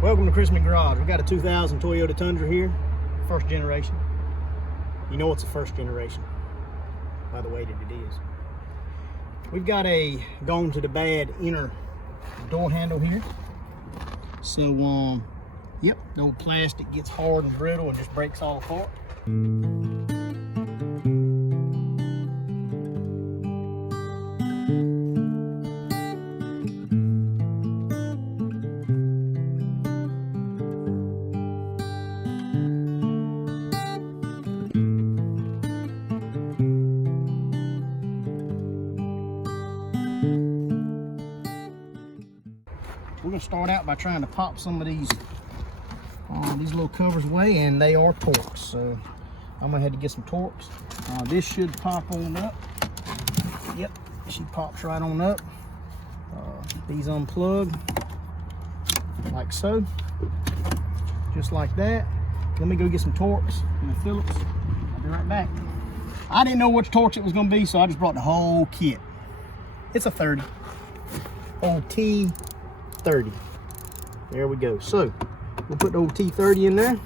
Welcome to Christmas Garage. We got a 2000 Toyota Tundra here, first generation. You know it's a first generation by the way that it is. We've got a gone to the bad inner door handle here. So, yep, the old plastic gets hard and brittle and just breaks all apart. We're gonna start out by trying to pop some of these little covers away, and they are Torx. So I'm gonna have to get some Torx. This should pop on up. Yep, she pops right on up. These unplug like so, just like that. Let me go get some Torx and the Phillips. I'll be right back. I didn't know which Torx it was gonna be, so I just brought the whole kit. It's a 30. Old T30. There we go. So we'll put the old T30 in there.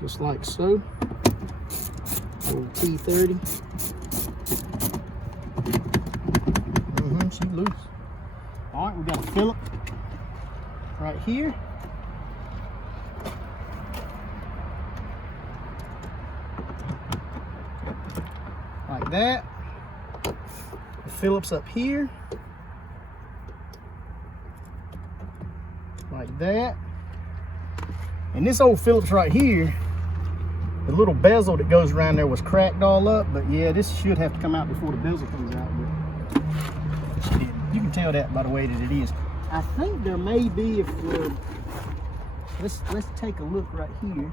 Just like so. Old T30. She's loose. All right, we got a Phillip right here. Like that. The Phillips up here. Like that. And this old Phillips right here, the little bezel that goes around there was cracked all up, but yeah, this should have to come out before the bezel comes out. But you can tell that by the way that it is. I think there may be, if we're, let's take a look right here.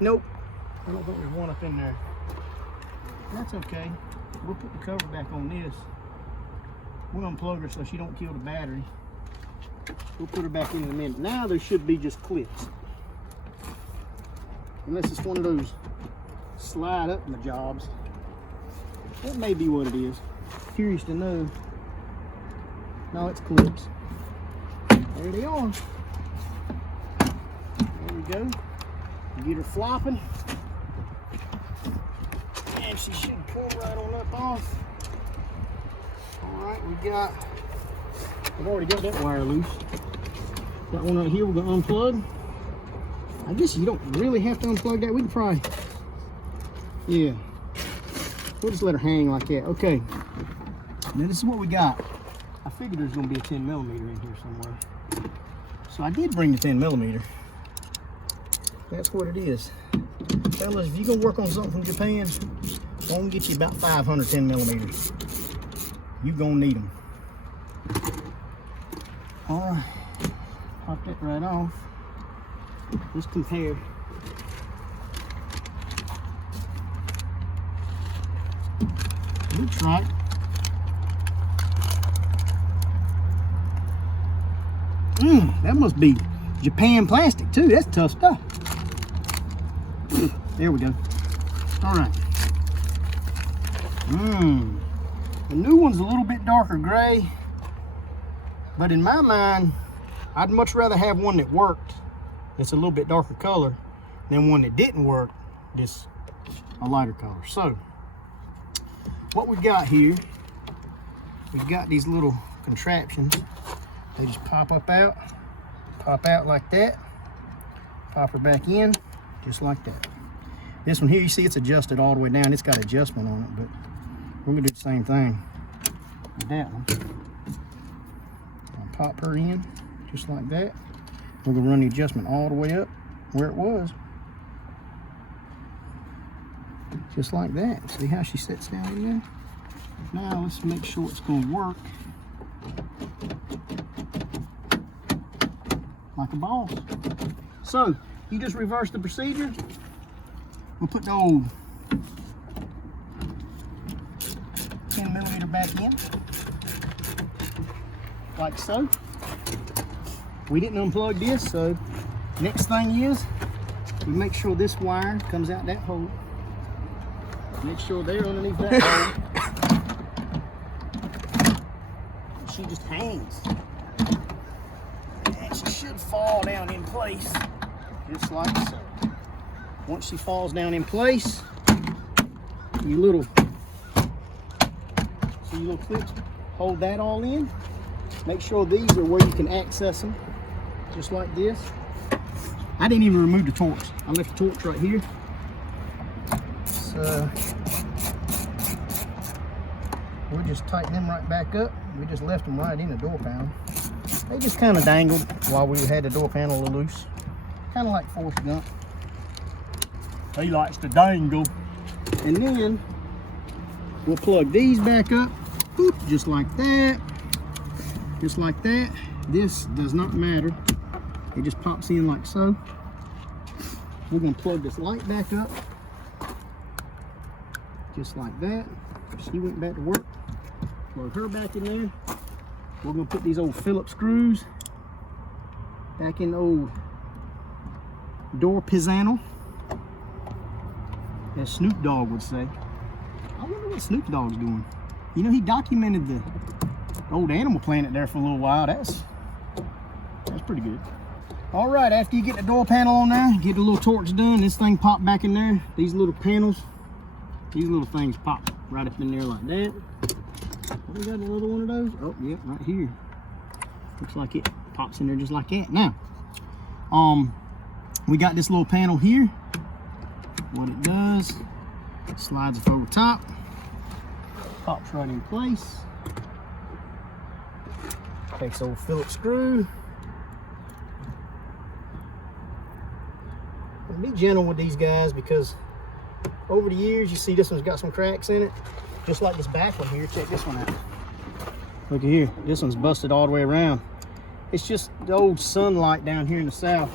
Nope, I don't think there's one up in there. That's okay. We'll put the cover back on this. We'll unplug her so she don't kill the battery. We'll put her back in a minute. Now there should be just clips. Unless it's one of those slide up in the jobs. That may be what it is. Curious to know. No, it's clips. There they are. There we go. Get her flopping, and she should pull right on up off. All right, we've already got that wire loose. Got one right here we're gonna unplug. I guess you don't really have to unplug that. We can probably, yeah, we'll just let her hang like that. Okay, now this is what we got. I figured there's gonna be a 10mm in here somewhere. So I did bring the 10mm. That's what it is. Fellas, if you're gonna work on something from Japan, I'm gonna get you about 500 10mm. You're gonna need them. All right, pop that right off. Let's compare. Looks right. That must be Japan plastic too. That's tough stuff. There we go. All right. The new one's a little bit darker gray, but in my mind, I'd much rather have one that worked, that's a little bit darker color, than one that didn't work, just a lighter color. So, what we've got here, we've got these little contraptions. They just pop out like that, pop her back in, just like that. This one here, you see it's adjusted all the way down. It's got adjustment on it, but we're gonna do the same thing with that one. I'll pop her in, just like that. We're gonna run the adjustment all the way up where it was. Just like that. See how she sits down in there? Now let's make sure it's gonna work like a boss. So, you just reverse the procedure. We'll put the old 10mm back in, like so. we didn't unplug this, so next thing is we make sure this wire comes out that hole. Make sure they're underneath that hole. She just hangs. And she should fall down in place, just like so. Once she falls down in place, your little clips hold that all in. Make sure these are where you can access them, just like this. I didn't even remove the torch. I left the torch right here. So we'll just tighten them right back up. We just left them right in the door panel. They just kind of dangled while we had the door panel loose. Kind of like Forrest Gump. He likes to dangle. And then we'll plug these back up. Boop, just like that. Just like that. This does not matter. It just pops in like so. We're going to plug this light back up. Just like that. She went back to work. Plug her back in there. We're going to put these old Phillips screws back in the old door pizzano, as Snoop Dogg would say. I wonder what Snoop Dogg's doing. You know, he documented the old Animal Planet there for a little while. That's pretty good. All right, after you get the door panel on there, get the little torch done, this thing popped back in there. These little panels, these little things pop right up in there like that. We got another one of those. Oh, yep, right here. Looks like it pops in there just like that. Now, we got this little panel here. What it does, it slides it over top, pops right in place. Takes old Phillips screw. And be gentle with these guys, because over the years you see this one's got some cracks in it, just like this back one here. Check this one out. Look at here, this one's busted all the way around. It's just the old sunlight down here in the south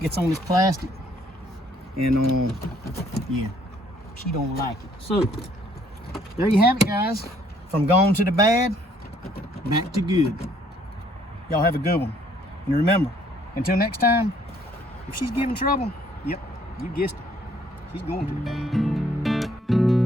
gets on this plastic, and yeah, she don't like it. So there you have it, guys. From gone to the bad, back to good. Y'all have a good one. And remember, until next time, if she's giving trouble, yep, you guessed it, she's going to the bad.